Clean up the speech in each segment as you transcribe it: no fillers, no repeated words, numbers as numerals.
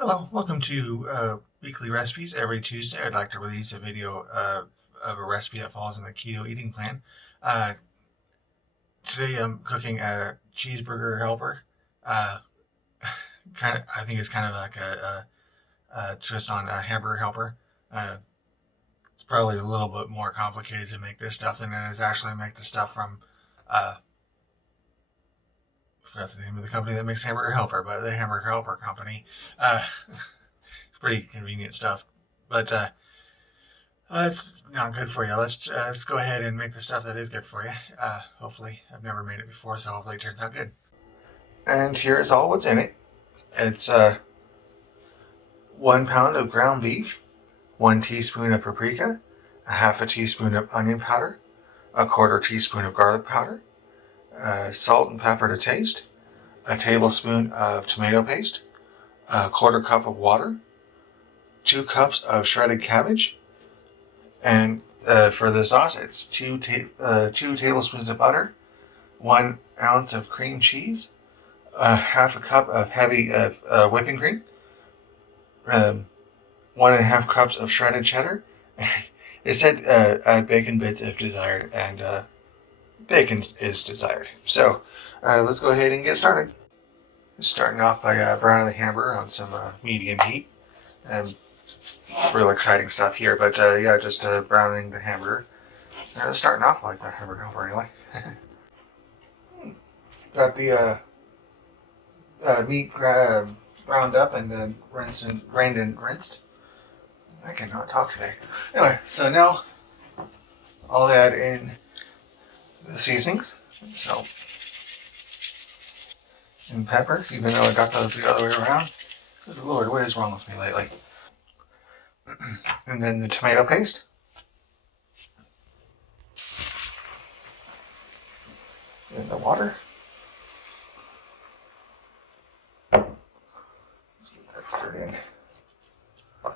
Hello, welcome to Weekly Recipes. Every Tuesday, I'd like to release a video of a recipe that falls in the keto eating plan. Uh, Today, I'm cooking a cheeseburger helper. Uh, I think it's kind of like a twist on a hamburger helper. It's probably a little bit more complicated to make this stuff than it is actually make the stuff from. I forgot the name of the company that makes Hamburger Helper, but the Hamburger Helper company. It's pretty convenient stuff, but it's not good for you. Let's go ahead and make the stuff that is good for you. Hopefully, I've never made it before, so hopefully it turns out good. And here's all what's in it. It's 1 pound of ground beef, 1 teaspoon of paprika, a half a teaspoon of onion powder, a quarter teaspoon of garlic powder, salt and pepper to taste, a tablespoon of tomato paste, a quarter cup of water, 2 cups of shredded cabbage, and for the sauce, it's 2 tablespoons of butter, 1 ounce of cream cheese, half a cup of heavy whipping cream, 1.5 cups of shredded cheddar. It said add bacon bits if desired, and bacon is desired. So let's go ahead and get started. Starting off by browning the hamburger on some medium heat. Real exciting stuff here, but yeah, just browning the hamburger. Starting off like that hamburger helper anyway. Got the meat browned up and then drained and rinsed. I cannot talk today. Anyway, so now I'll add in the seasonings. So, and pepper, even though I got those the other way around. Good Lord, what is wrong with me lately? And then the tomato paste. And the water. Let's get that stirred in. I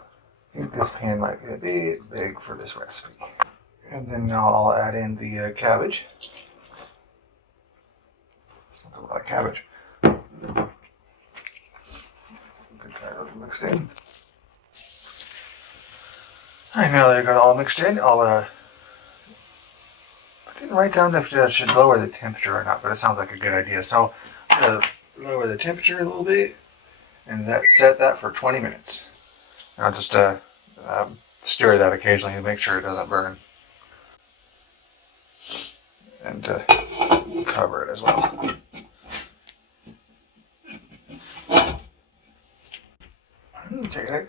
think this pan might be a bit big for this recipe. And then now I'll add in the cabbage. That's a lot of cabbage. Get that mixed in. Alright, now that I got it all mixed in, I didn't write down if I should lower the temperature or not, but it sounds like a good idea. So I'm going to lower the temperature a little bit and set that for 20 minutes. And I'll just stir that occasionally to make sure it doesn't burn. And cover it as well. Okay,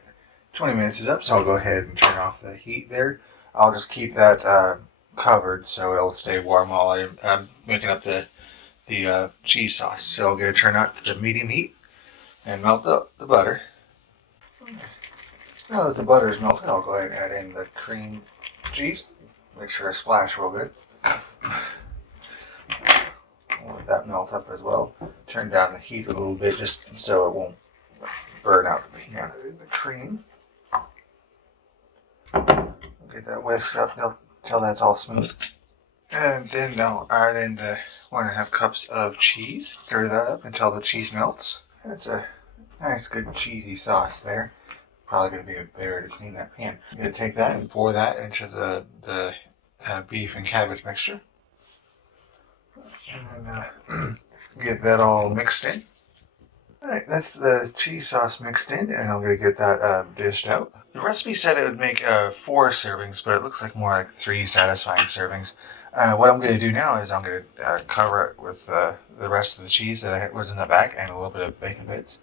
20 minutes is up, so I'll go ahead and turn off the heat there. I'll just keep that covered so it'll stay warm while I'm making up the cheese sauce. So I'm going to turn out to the medium heat and melt the butter. Now that the butter is melted, I'll go ahead and add in the cream cheese. Make sure it splash real good. I'll let that melt up as well. Turn down the heat a little bit just so it won't burn out the cream. Get that whisked up until that's all smooth. And then I'll add in the 1.5 cups of cheese. Stir that up until the cheese melts. That's a nice good cheesy sauce there. Probably going to be a better to clean that pan. I'm going to take that and pour that into the beef and cabbage mixture. And then get that all mixed in. Alright, that's the cheese sauce mixed in, and I'm going to get that dished out. The recipe said it would make 4 servings, but it looks like more like 3 satisfying servings. What I'm going to do now is I'm going to cover it with the rest of the cheese that was in the bag and a little bit of bacon bits.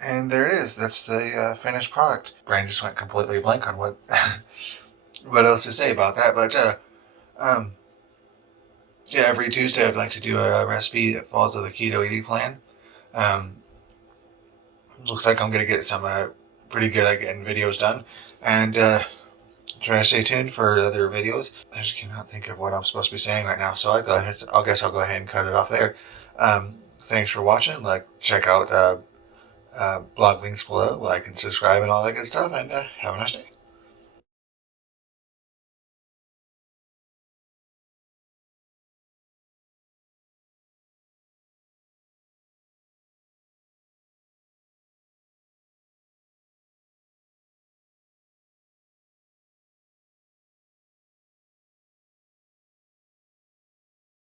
And there it is. That's the finished product. Brain just went completely blank on what what else to say about that, but yeah, every Tuesday I'd like to do a recipe that falls with the keto eating plan. Looks like I'm going to get some pretty good at getting videos done, and try to stay tuned for other videos. I just cannot think of what I'm supposed to be saying right now, so I guess I'll go ahead and cut it off there. Thanks for watching. Check out blog links below, like and subscribe and all that good stuff, and have a nice day.